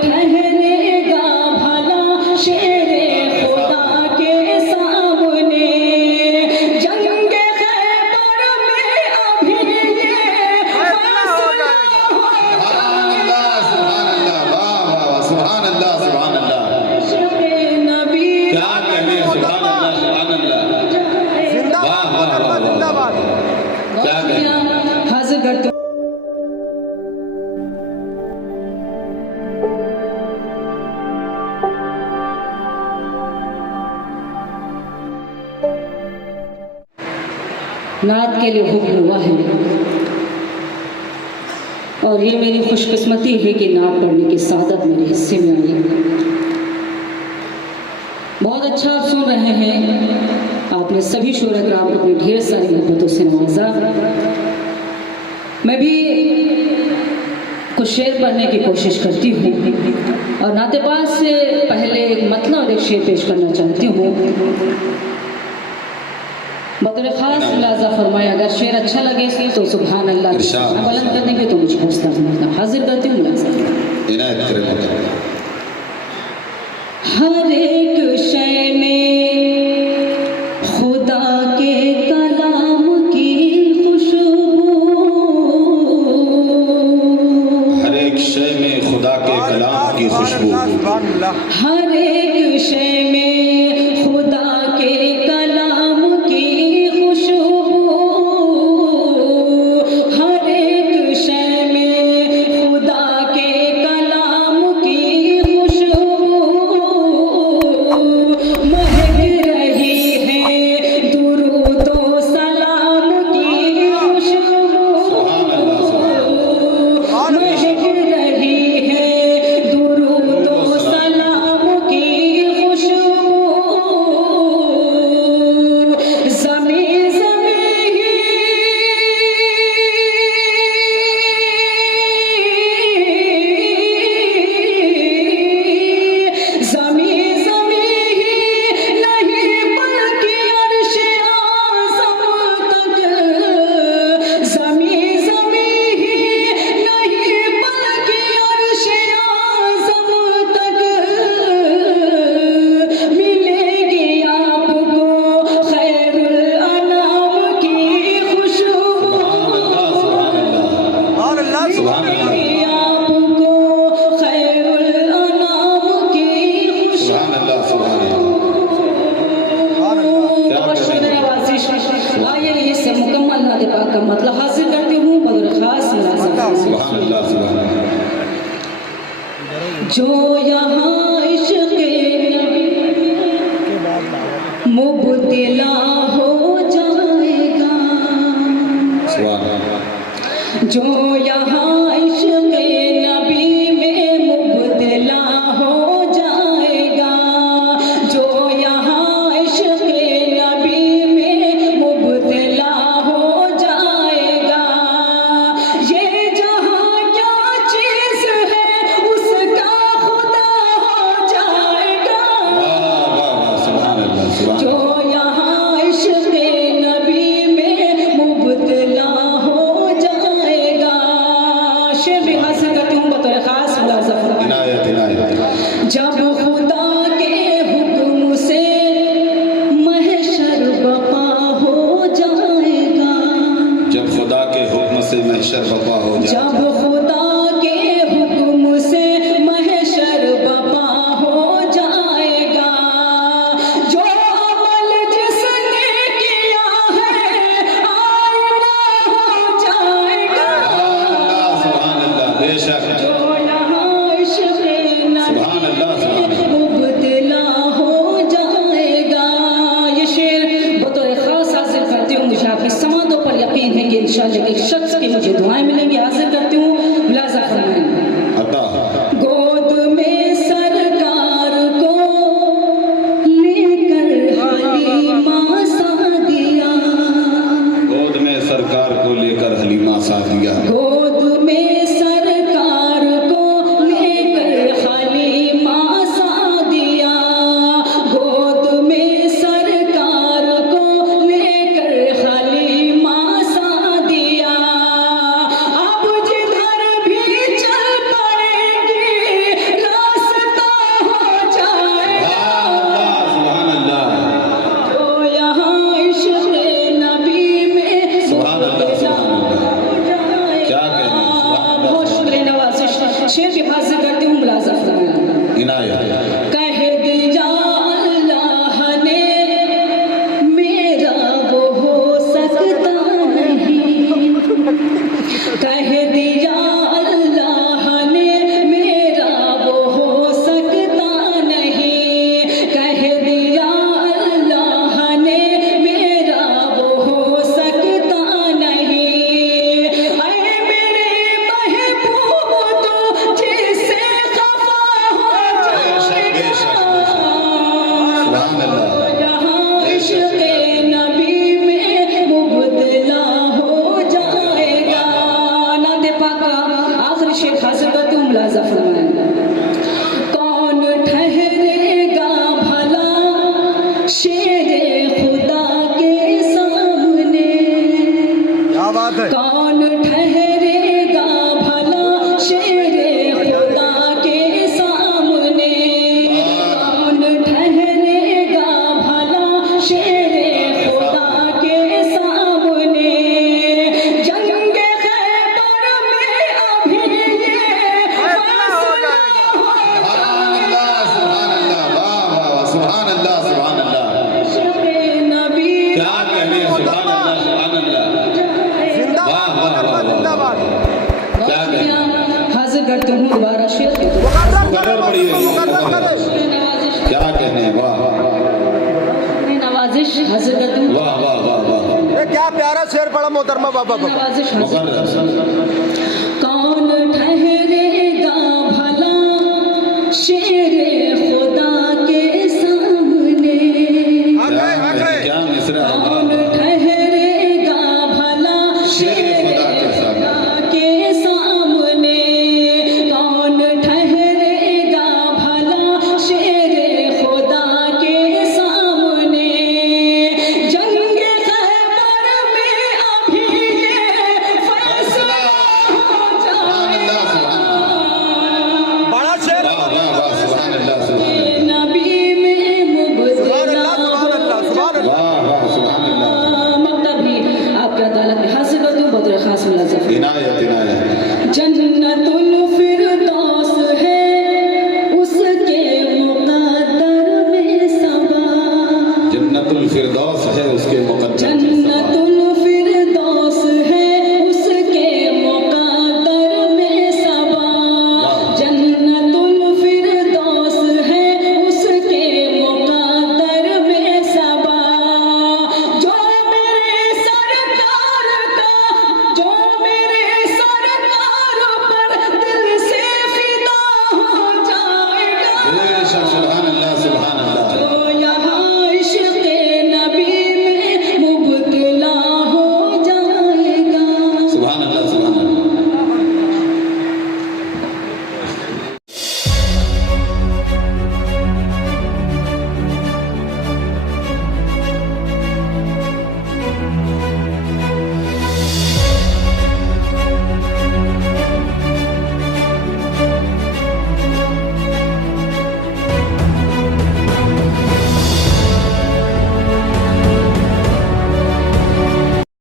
ठहरेगा भला शेरे खुदा के सामने। जंग खैबर में अभी ये फैसला होगा। सुभान अल्लाह, सुभान अल्लाह। शेरे नबी क्या कहने, सुभान अल्लाह, सुभान अल्लाह। जिंदाबाद। क्या कहने। हाजिर करते नात के लिए हुक्म हुआ है और ये मेरी खुशकिस्मती है कि नात पढ़ने की सादत मेरे हिस्से में आई। बहुत अच्छा आप सुन रहे हैं। आपने सभी शोरा कराम को अपनी ढेर सारी मोहब्बतों से नवाजा। मैं भी कुछ शेर पढ़ने की कोशिश करती हूँ और नातेबाज से पहले एक मतलब और एक शेर पेश करना चाहती हूँ। बतौर खास मुलाजा फरमाए, अगर शेर अच्छा लगे तो सुभान अल्लाह बुलंद कर देंगे तो मुझे हौसला मिलता। हाजिर करती हूँ मुलाजा। हर एक शय में खुदा के कलाम की खुशबू, हर एक शय में खुदा के कलाम की खुशबू, हर एक शय में खुदा के कलाम की खुशबू, हर एक शय में खुदा के कलाम की खुशबू महक रही है। दुरूद व सलाम की खुशबू महक रही है। दुरूद व सलाम की खुशबू ज़मीं ज़मीं ही ज़मीं ज़मीं ही नहीं बल्कि अर्श आज़म तक, ज़मीं ज़मीं ही नहीं बल्कि अर्श आज़म तक मिलेगी आपको खैरुल अनाम की खुशबू। मिलेगी आपको खैरुल अनाम की खुशबू। आइए इससे मुकम्मल नात पाक का मतलब हासिल करती हूँ बगैर खास मुलाज़ा। जो यहाँ इश्क़ मुब्तिला हो जाएगा, जो यहाँ इश्क़ नबी में मुब्तिला हो जाएगा, जो यहाँ इश्क़ नबी में मुब्तिला हो जाएगा, ये जहाँ क्या चीज़ है उसका खुदा हो जाएगा। जो यहाँ इश्क़ नबी में मुब्तिला हो जाएगा। शेर भी हासिल करती हूँ बतौर खास मुलाज़ा। जब खुदा के हुक्म से महशर बपा हो जाएगा, जब खुदा के हुक्म से महशर बपा हो जाए, जब खुदा के हुक्म से महशर बपा हो जाएगा, जो अमल जिसने किया है आईना हो जाएगा। सुभान अल्लाह, बेशक जो यहाँ इश्क़ सुभान अल्लाह, सुभान नबी मुब्तिला हो जाएगा। ये शेर बतौर खास हासिल करती हूँ। मुझे आपकी समातों पर यकीन है कि इंशाअल्लाह एक शख्स की मुझे दुआएं मिलेंगी। हासिल करती हूँ मुलाज़ा फरमाएं। गोद में सरकार को लेकर हलीमा सादिया, गोद में सरकार को लेकर हलीमा सादिया, गोद में सरकार को लेकर वाला मोहतरमा बाबा बाबा नवाजिश हासिल मुकर्रर